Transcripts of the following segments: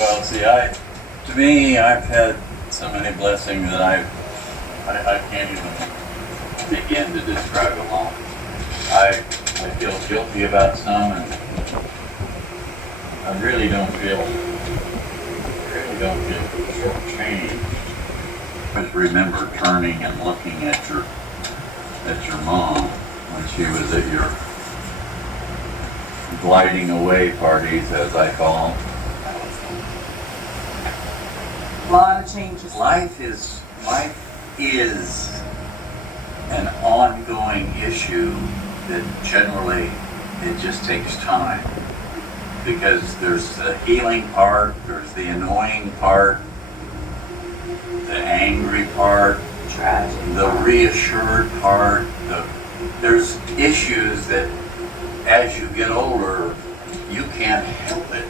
Well, see, to me, I've had so many blessings that I can't even begin to describe them all. I feel guilty about some, and I really don't feel shortchanged. I just remember turning and looking at your mom when she was at your gliding away parties, as I call them. A lot of changes. Life is an ongoing issue that generally it just takes time, because there's the healing part, there's the annoying part, the angry part, Tragic. the reassured part. There's issues that as you get older, you can't help it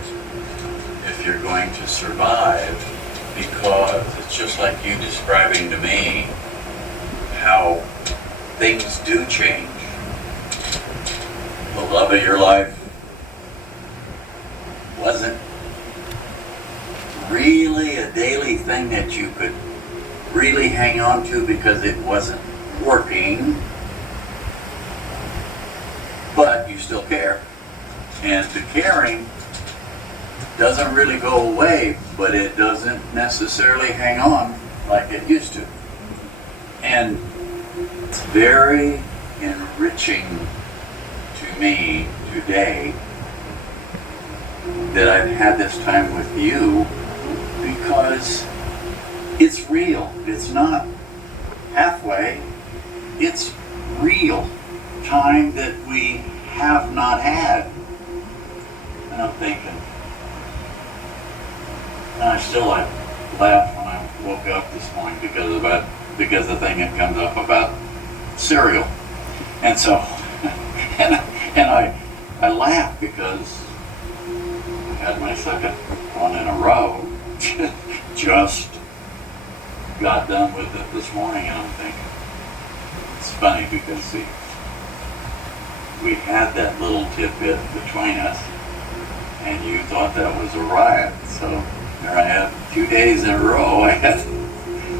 if you're going to survive, because it's just like you describing to me how things do change. The love of your life wasn't really a daily thing that you could really hang on to because it wasn't working, but you still care. And the caring doesn't really go away, but it doesn't necessarily hang on like it used to. And it's very enriching to me today that I've had this time with you, because it's real. It's not halfway. It's real time that we have not had. And I'm thinking, and I still laugh when I woke up this morning because the thing that comes up about cereal. And so, and I laugh because I had my second one in a row. Just got done with it this morning, and I'm thinking, it's funny because see, we had that little tidbit between us, and you thought that was a riot. So here I have 2 days in a row I had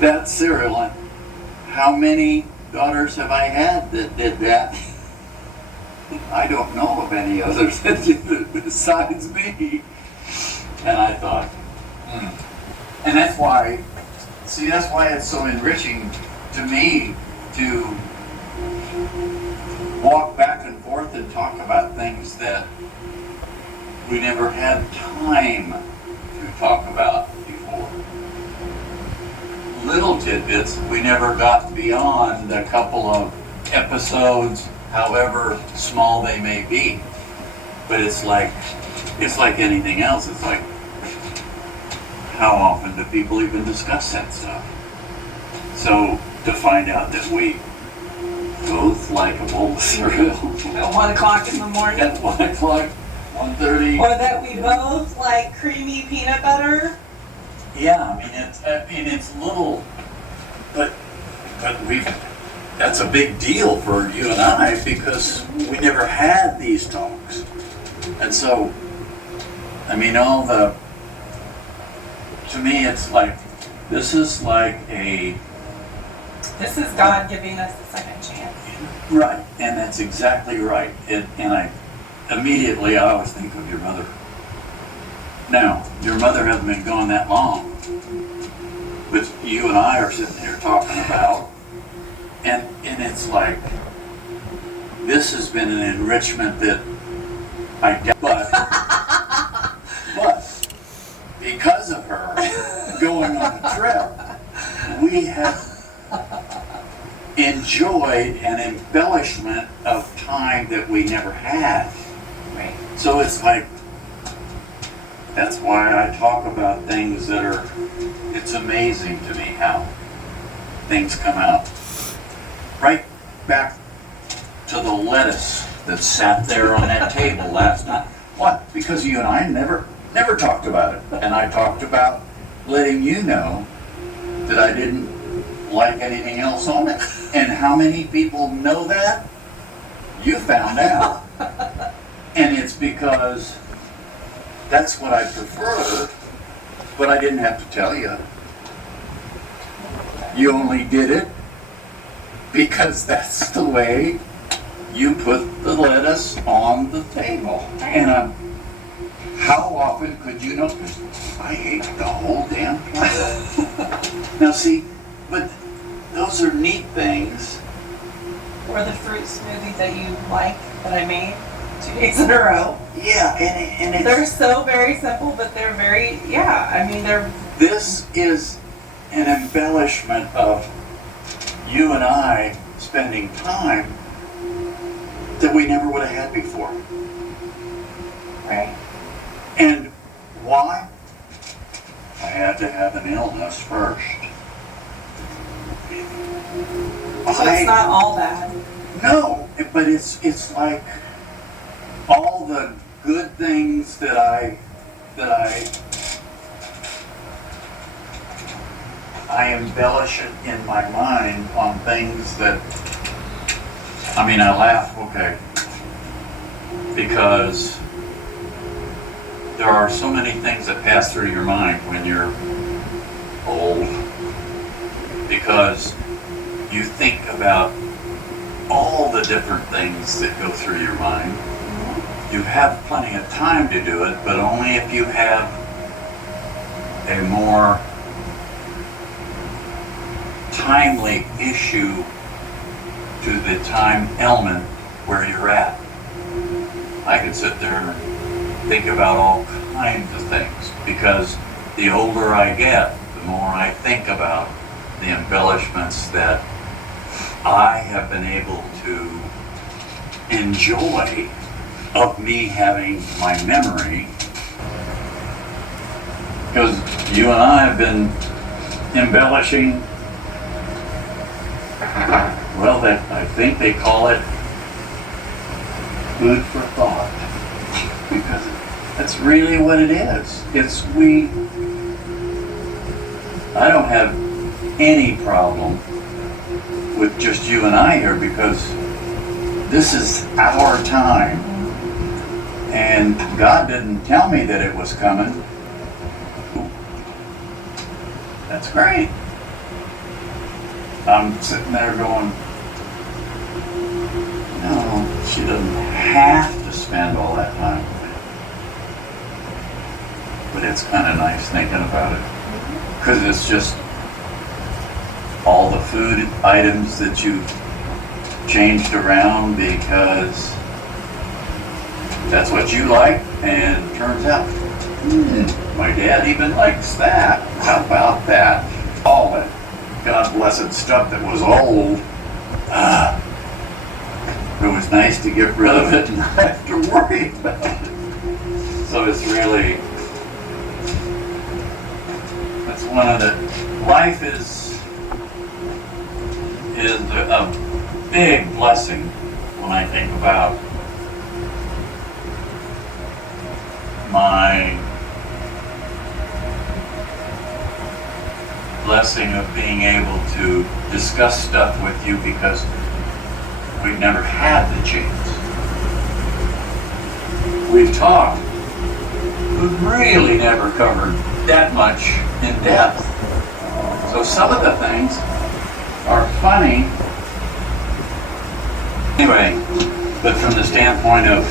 that cereal. And how many daughters have I had that did that? I don't know of any others that did it besides me. And I thought, And that's why it's so enriching to me to walk back and forth and talk about things that we never had time to talk about before. Little tidbits, we never got beyond a couple of episodes, however small they may be. But it's like anything else. It's like, how often do people even discuss that stuff? So to find out that we both like a bowl of cereal At 1 o'clock in the morning. at 1 o'clock, 1:30. Or that we both like creamy peanut butter. Yeah, I mean it's little, but that's a big deal for you and I, because we never had these talks. And so, I mean, to me it's like, this is God giving us a second chance. right, and that's exactly right. And I always think of your mother. Now, your mother hasn't been gone that long, but you and I are sitting here talking about, and it's like, this has been an enrichment that but because of her going on a trip, we have enjoyed an embellishment of time that we never had. Right. So it's like, that's why I talk about things that it's amazing to me how things come out. Right back to the lettuce that sat there on that table last night. What? Because you and I never talked about it. And I talked about letting you know that I didn't like anything else on it. And how many people know that? You found out. And it's because that's what I prefer But I didn't have to tell you. You only did it because that's the way you put the lettuce on the table. And how often could you notice? I ate the whole damn plant. Now see, but those are neat things. Or the fruit smoothie that you like that I made 2 days in a row. Yeah, and it's, They're so very simple, but they're very, they're... This is an embellishment of you and I spending time that we never would have had before. Right. And why? I had to have an illness first. So it's not all bad. No, but it's like all the good things that I embellish it in my mind on things that, I mean, I laugh, okay, because there are so many things that pass through your mind when you're old, because you think about all the different things that go through your mind. You have plenty of time to do it, but only if you have a more timely issue to the time element where you're at. I can sit there and think about all kinds of things, because the older I get, the more I think about the embellishments that I have been able to enjoy of me having my memory. Because you and I have been embellishing, well, I think they call it food for thought, because that's really what it is. I don't have any problem with just you and I here, because this is our time, and God didn't tell me that it was coming. That's great. I'm sitting there going, no, she doesn't have to spend all that time with me. But it's kind of nice thinking about it, because it's just all the food items that you've changed around because that's what you like, and turns out, my dad even likes that. How about that? All that God blessed stuff that was old. It was nice to get rid of it and not have to worry about it. So it's really, that's one of the, life is a big blessing when I think about my blessing of being able to discuss stuff with you, because we've never had the chance. We've talked, but really never covered that much in depth. So some of the things are funny. Anyway, but from the standpoint of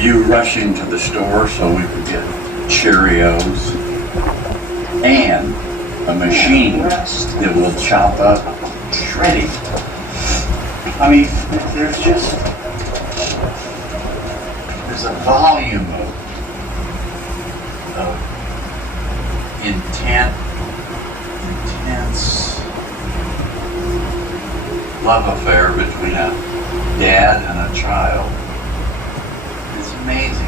you rushing to the store so we could get Cheerios and a machine that will chop up shredding. I mean, there's a volume of intense love affair between a dad and a child. It's amazing.